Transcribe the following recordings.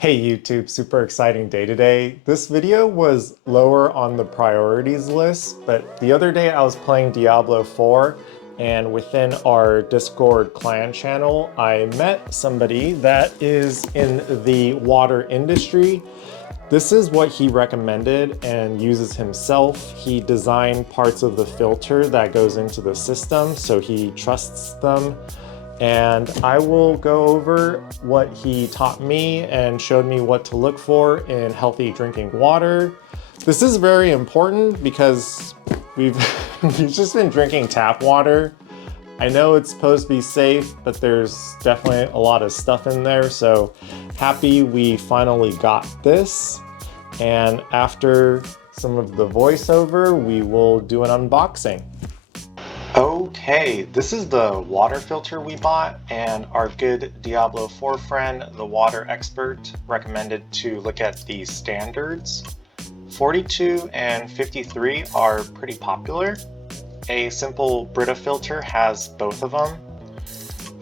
Hey YouTube, super exciting day today. This video was lower on the priorities list, but the other day I was playing Diablo 4 and within our Discord clan channel, I met somebody that is in the water industry. This is what he recommended and uses himself. He designed parts of the filter that goes into the system, so he trusts them. And I will go over what he taught me and showed me what to look for in healthy drinking water. This is very important because we've just been drinking tap water. I know it's supposed to be safe, but there's definitely a lot of stuff in there, so happy we finally got this. And after some of the voiceover, we will do an unboxing. Okay, this is the water filter we bought, and our good Diablo 4 friend, the water expert, recommended to look at the standards. 42 and 53 are pretty popular. A simple Brita filter has both of them.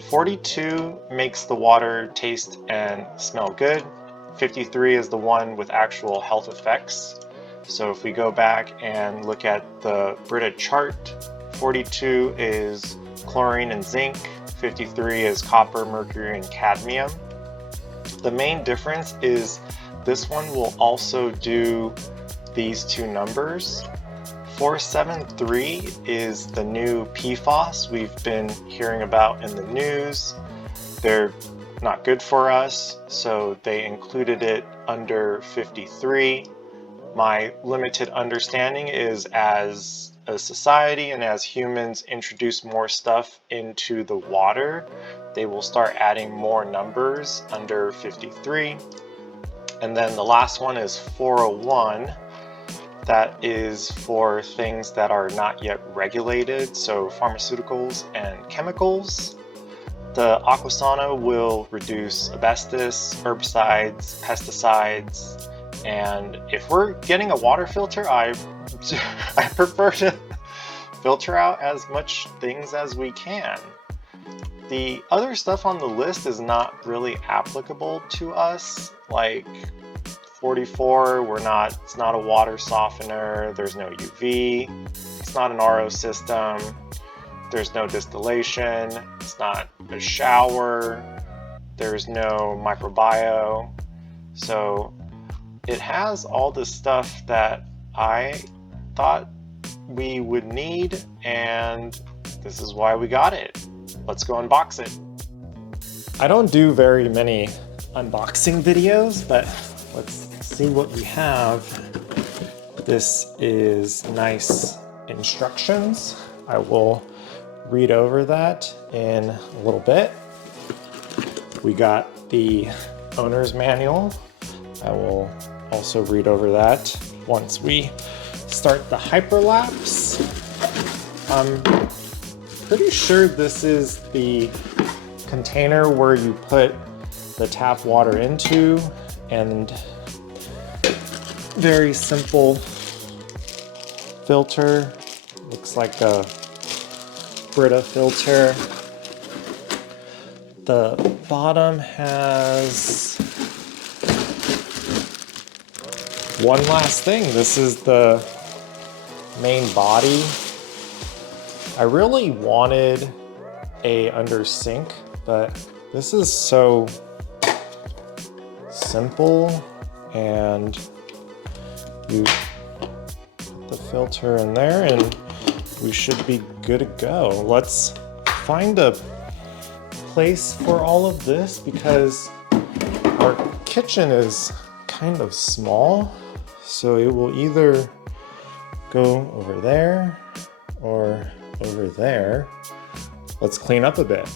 42 makes the water taste and smell good. 53 is the one with actual health effects. So if we go back and look at the Brita chart, 42 is chlorine and zinc, 53 is copper, mercury, and cadmium. The main difference is this one will also do these two numbers. 473 is the new PFAS we've been hearing about in the news. They're not good for us, so they included it under 53. My limited understanding is as a society and as humans introduce more stuff into the water, they will start adding more numbers under 53. And then the last one is 401. That is for things that are not yet regulated, so pharmaceuticals and chemicals. The Aquasana will reduce asbestos, herbicides, pesticides, and if we're getting a water filter, I prefer to filter out as much things as we can. The other stuff on the list is not really applicable to us, like 44, it's not a water softener, there's no UV, it's not an RO system, there's no distillation, it's not a shower, there's no microbiome. So it has all the stuff that I thought we would need, and this is why we got it. Let's go unbox it. I don't do very many unboxing videos, but let's see what we have. This is nice instructions. I will read over that in a little bit. We got the owner's manual. I will also read over that once we start the hyperlapse. I'm pretty sure this is the container where you put the tap water into, and very simple filter. Looks like a Brita filter. The bottom has one last thing. This is the main body. I really wanted a under sink, but this is so simple, and you put the filter in there and we should be good to go. Let's find a place for all of this because our kitchen is kind of small, so it will either go over there or over there. Let's clean up a bit.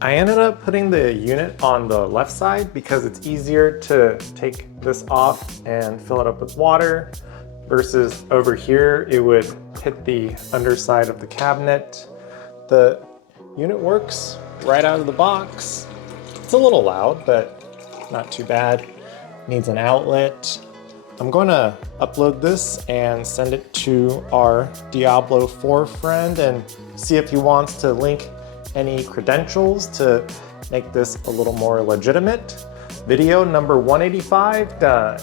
I ended up putting the unit on the left side because it's easier to take this off and fill it up with water versus over here it would hit the underside of the cabinet. The unit works right out of the box. It's a little loud, but not too bad. Needs an outlet. I'm going to upload this and send it to our Diablo 4 friend and see if he wants to link any credentials to make this a little more legitimate. Video number 185 done.